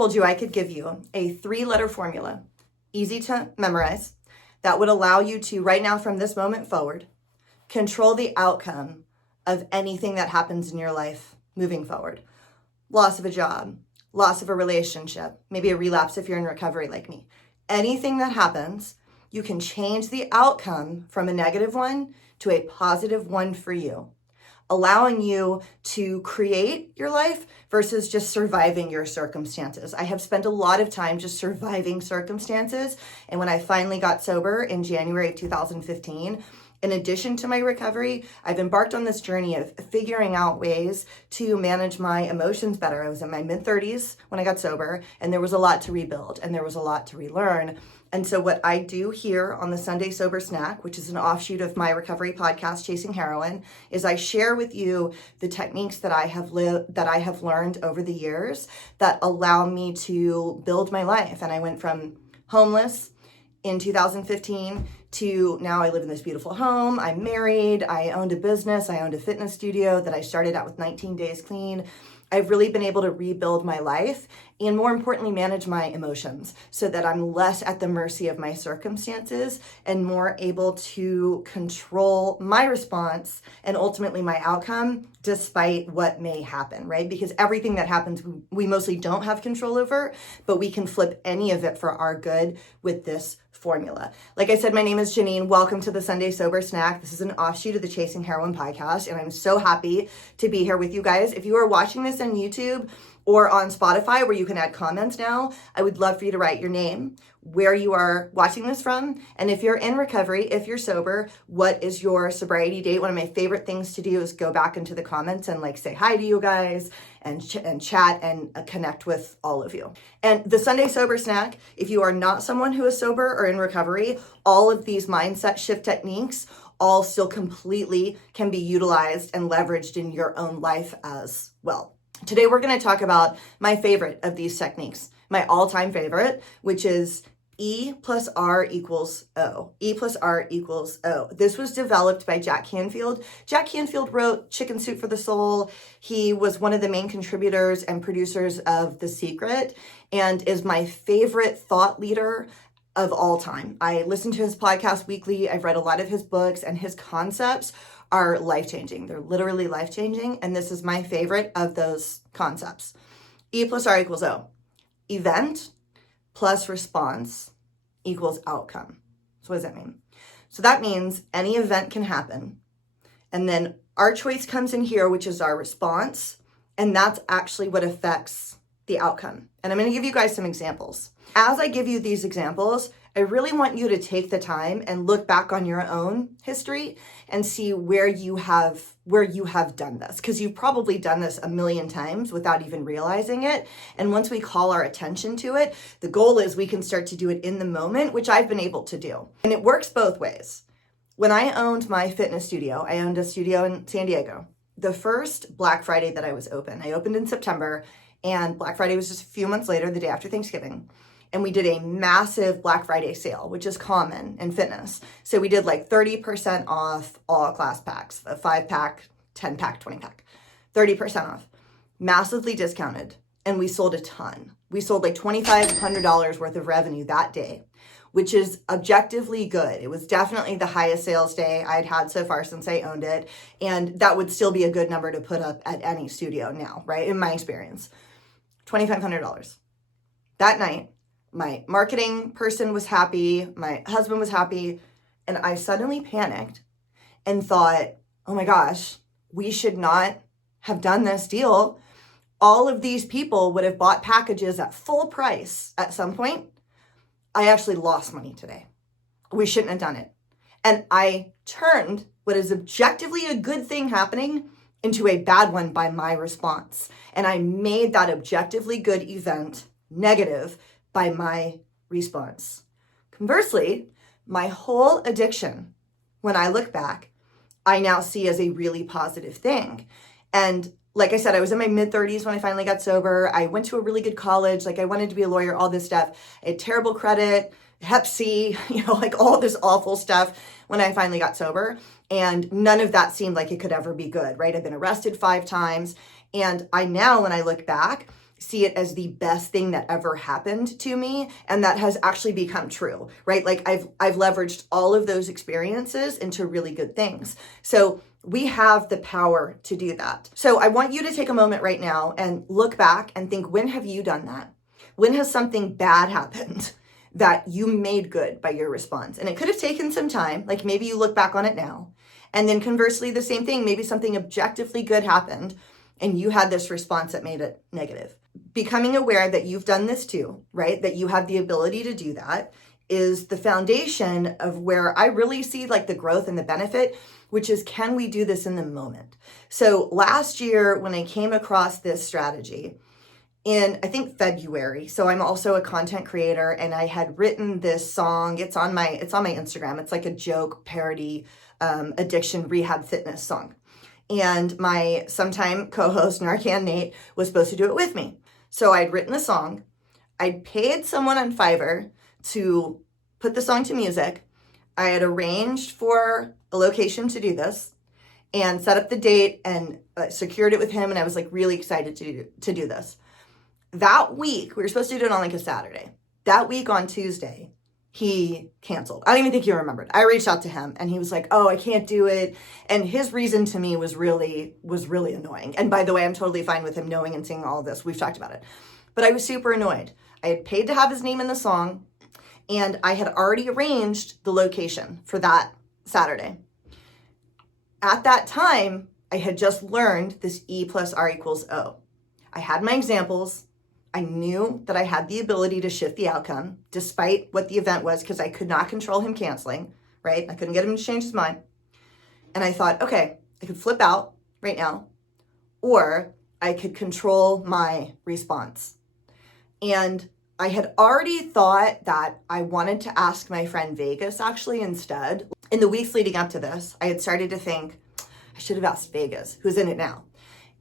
told you I could give you a 3-letter formula, easy to memorize, that would allow you to, right now from this moment forward, control the outcome of anything that happens in your life moving forward. Loss of a job, loss of a relationship, maybe a relapse if you're in recovery like me. Anything that happens, you can change the outcome from a negative one to a positive one for you, allowing you to create your life versus just surviving your circumstances. I have spent a lot of time just surviving circumstances. And when I finally got sober in January of 2015, in addition to my recovery, I've embarked on this journey of figuring out ways to manage my emotions better. I was in my mid-30s when I got sober, and there was a lot to rebuild and there was a lot to relearn. And so what I do here on the Sunday Sober Snack, which is an offshoot of my recovery podcast, Chasing Heroin, is I share with you the techniques that I have learned over the years that allow me to build my life. And I went from homeless in 2015 to now I live in this beautiful home. I'm married. I owned a business. I owned a fitness studio that I started out with 19 days clean. I've really been able to rebuild my life and, more importantly, manage my emotions so that I'm less at the mercy of my circumstances and more able to control my response and ultimately my outcome despite what may happen, right? Because everything that happens, we mostly don't have control over, but we can flip any of it for our good with this formula. Like I said, my name is Janine. Welcome to the Sunday Sober Snack. This is an offshoot of the Chasing Heroin podcast, and I'm so happy to be here with you guys. If you are watching this on YouTube or on Spotify, where you can add comments now, I would love for you to write your name, where you are watching this from, and if you're in recovery, if you're sober, what is your sobriety date? One of my favorite things to do is go back into the comments and say hi to you guys and chat and connect with all of you. And the Sunday Sober Snack, if you are not someone who is sober or in recovery, all of these mindset shift techniques all still completely can be utilized and leveraged in your own life as well. Today, we're going to talk about my favorite of these techniques, my all-time favorite, which is E plus R equals O. E plus R equals O. This was developed by Jack Canfield. Jack Canfield wrote Chicken Soup for the Soul. He was one of the main contributors and producers of The Secret and is my favorite thought leader of all time. I listen to his podcast weekly. I've read a lot of his books, and his concepts are life-changing. They're literally life-changing, and this is my favorite of those concepts. E plus R equals O. Event plus response equals outcome. So what does that mean? So that means any event can happen, and then our choice comes in here, which is our response, and that's actually what affects the outcome. And I'm going to give you guys some examples. As I give you these examples, I really want you to take the time and look back on your own history and see where you have done this, because you've probably done this a million times without even realizing it. And once we call our attention to it, the goal is we can start to do it in the moment, which I've been able to do. And it works both ways. When I owned my fitness studio, I owned a studio in San Diego. The first Black Friday that I was open, I opened in September, and Black Friday was just a few months later, the day after Thanksgiving. And we did a massive Black Friday sale, which is common in fitness. So we did 30% off all class packs, a 5-pack, 10-pack, 20-pack, 30% off, massively discounted. And we sold a ton. We sold $2,500 worth of revenue that day, which is objectively good. It was definitely the highest sales day I'd had so far since I owned it. And that would still be a good number to put up at any studio now, right? In my experience, $2,500. That night, my marketing person was happy, my husband was happy, and I suddenly panicked and thought, oh my gosh, we should not have done this deal. All of these people would have bought packages at full price at some point. I actually lost money today. We shouldn't have done it. And I turned what is objectively a good thing happening into a bad one by my response. And I made that objectively good event negative by my response. Conversely, my whole addiction, when I look back, I now see as a really positive thing. And like I said, I was in my mid-30s when I finally got sober. I went to a really good college. I wanted to be a lawyer, all this stuff. I had terrible credit, Hep C, all this awful stuff when I finally got sober. And none of that seemed like it could ever be good, right? I've been arrested 5 times. And I now, when I look back, see it as the best thing that ever happened to me, and that has actually become true, right? Like I've leveraged all of those experiences into really good things. So we have the power to do that. So I want you to take a moment right now and look back and think, when have you done that? When has something bad happened that you made good by your response? And it could have taken some time, like maybe you look back on it now. And then conversely, the same thing, maybe something objectively good happened and you had this response that made it negative. Becoming aware that you've done this too, right? That you have the ability to do that is the foundation of where I really see like the growth and the benefit, which is, can we do this in the moment? So last year when I came across this strategy in, I think, February, so I'm also a content creator, and I had written this song. It's on my Instagram. It's like a joke parody addiction rehab fitness song. And my sometime co-host, Narcan Nate, was supposed to do it with me. So I'd written the song. I'd paid someone on Fiverr to put the song to music. I had arranged for a location to do this and set up the date and secured it with him. And I was like really excited to do this. That week, we were supposed to do it on like a Saturday. That week on Tuesday, he canceled. I don't even think he remembered. I reached out to him and he was like, oh, I can't do it. And his reason to me was really annoying. And by the way, I'm totally fine with him knowing and seeing all of this. We've talked about it. But I was super annoyed. I had paid to have his name in the song, and I had already arranged the location for that Saturday. At that time, I had just learned this E plus R equals O. I had my examples. I knew that I had the ability to shift the outcome despite what the event was, because I could not control him canceling, right? I couldn't get him to change his mind. And I thought, okay, I could flip out right now, or I could control my response. And I had already thought that I wanted to ask my friend Vegas actually instead. In the weeks leading up to this, I had started to think, I should have asked Vegas, who's in it now.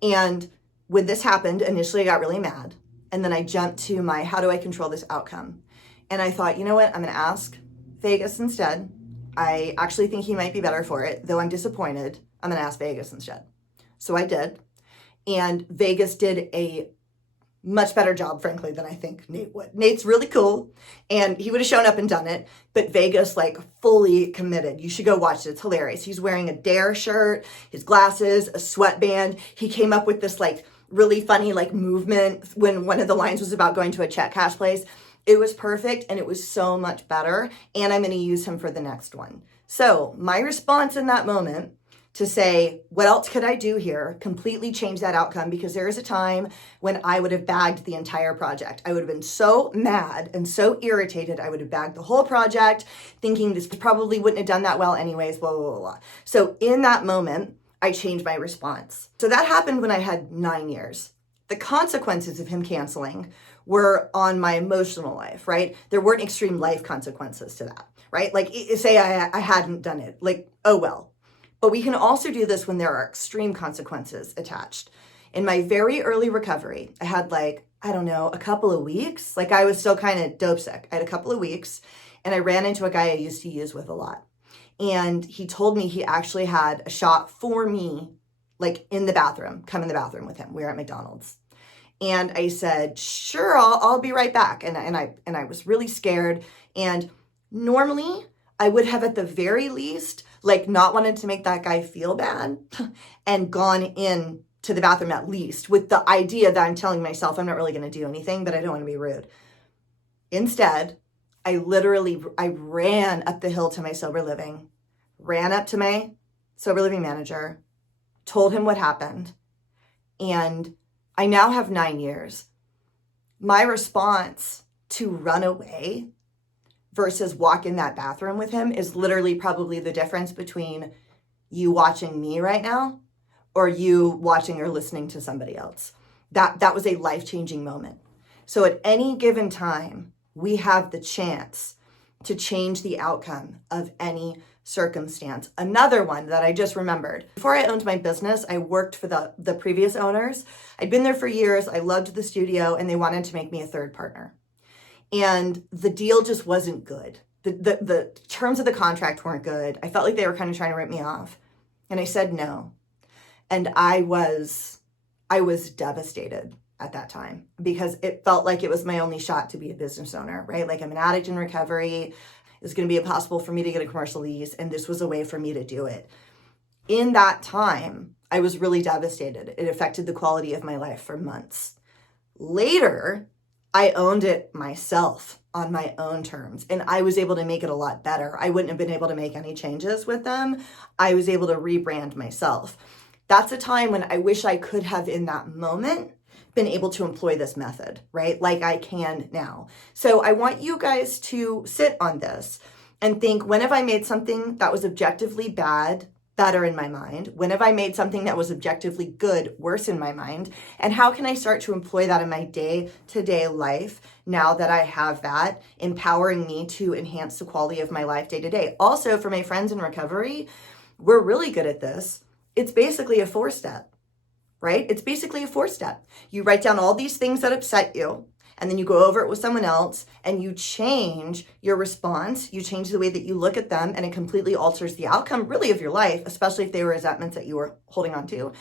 And when this happened, initially I got really mad. And then I jumped to my, how do I control this outcome? And I thought, you know what? I'm going to ask Vegas instead. I actually think he might be better for it. Though I'm disappointed, I'm going to ask Vegas instead. So I did. And Vegas did a much better job, frankly, than I think Nate would. Nate's really cool, and he would have shown up and done it, but Vegas, like, fully committed. You should go watch it. It's hilarious. He's wearing a Dare shirt, his glasses, a sweatband. He came up with this, like, really funny, like, movement when one of the lines was about going to a check cash place. It was perfect, and it was so much better, and I'm going to use him for the next one. So my response in that moment to say, what else could I do here? Completely change that outcome, because there is a time when I would have bagged the entire project. I would have been so mad and so irritated. I would have bagged the whole project, thinking this probably wouldn't have done that well anyways, blah, blah, blah, blah. So in that moment, I changed my response. So that happened when I had 9 years. The consequences of him canceling were on my emotional life, right? There weren't extreme life consequences to that, right? Like, say I hadn't done it, like, oh well. But we can also do this when there are extreme consequences attached. In my very early recovery, I had like, I don't know, a couple of weeks. Like, I was still kind of dope sick. I had a couple of weeks, and I ran into a guy I used to use with a lot. And he told me he actually had a shot for me, like in the bathroom, come in the bathroom with him. We were at McDonald's. And I said, sure, I'll be right back. And I was really scared. And normally I would have, at the very least, like, not wanted to make that guy feel bad and gone in to the bathroom at least with the idea that I'm telling myself I'm not really going to do anything, but I don't want to be rude. Instead, I ran up the hill to my sober living, ran up to my sober living manager, told him what happened, and I now have 9 years. My response to run away versus walk in that bathroom with him is literally probably the difference between you watching me right now or you watching or listening to somebody else. That was a life-changing moment. So at any given time, we have the chance to change the outcome of any circumstance. Another one that I just remembered. Before I owned my business, I worked for the previous owners. I'd been there for years. I loved the studio, and they wanted to make me a third partner. And the deal just wasn't good. The terms of the contract weren't good. I felt like they were kind of trying to rip me off. And I said no. And I was devastated. at that time because it felt like it was my only shot to be a business owner, right? Like I'm an addict in recovery. It's going to be impossible for me to get a commercial lease, and this was a way for me to do it. In that time, I was really devastated. It affected the quality of my life for months. Later, I owned it myself on my own terms, and I was able to make it a lot better. I wouldn't have been able to make any changes with them. I was able to rebrand myself. That's a time when I wish I could have, in that moment, been able to employ this method, right? Like I can now. So I want you guys to sit on this and think, when have I made something that was objectively bad better in my mind? When have I made something that was objectively good worse in my mind? And how can I start to employ that in my day-to-day life now that I have that, empowering me to enhance the quality of my life day to day? Also, for my friends in recovery, we're really good at this. It's basically a 4-step, right? It's basically a 4-step. You write down all these things that upset you, and then you go over it with someone else, and you change your response. You change the way that you look at them, and it completely alters the outcome, really, of your life, especially if they were resentments that you were holding on to.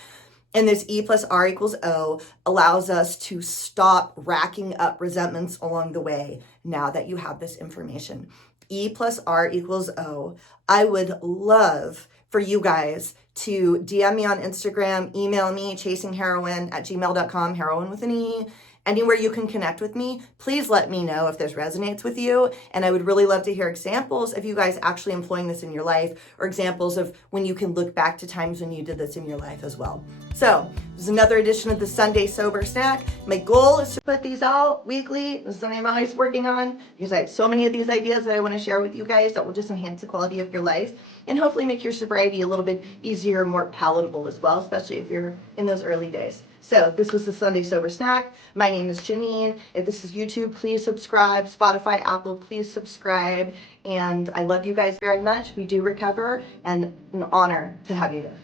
And this E plus R equals O allows us to stop racking up resentments along the way now that you have this information. E plus R equals O. I would love for you guys to DM me on Instagram, email me, chasingheroin@gmail.com, heroin with an E. Anywhere you can connect with me, please let me know if this resonates with you. And I would really love to hear examples of you guys actually employing this in your life, or examples of when you can look back to times when you did this in your life as well. So this is another edition of the Sunday Sober Snack. My goal is to put these out weekly. This is something I'm always working on because I have so many of these ideas that I want to share with you guys that will just enhance the quality of your life and hopefully make your sobriety a little bit easier, more palatable as well, especially if you're in those early days. So this was the Sunday Sober Snack. My name is Janine. If this is YouTube, please subscribe. Spotify, Apple, please subscribe. And I love you guys very much. We do recover, and an honor to have you there.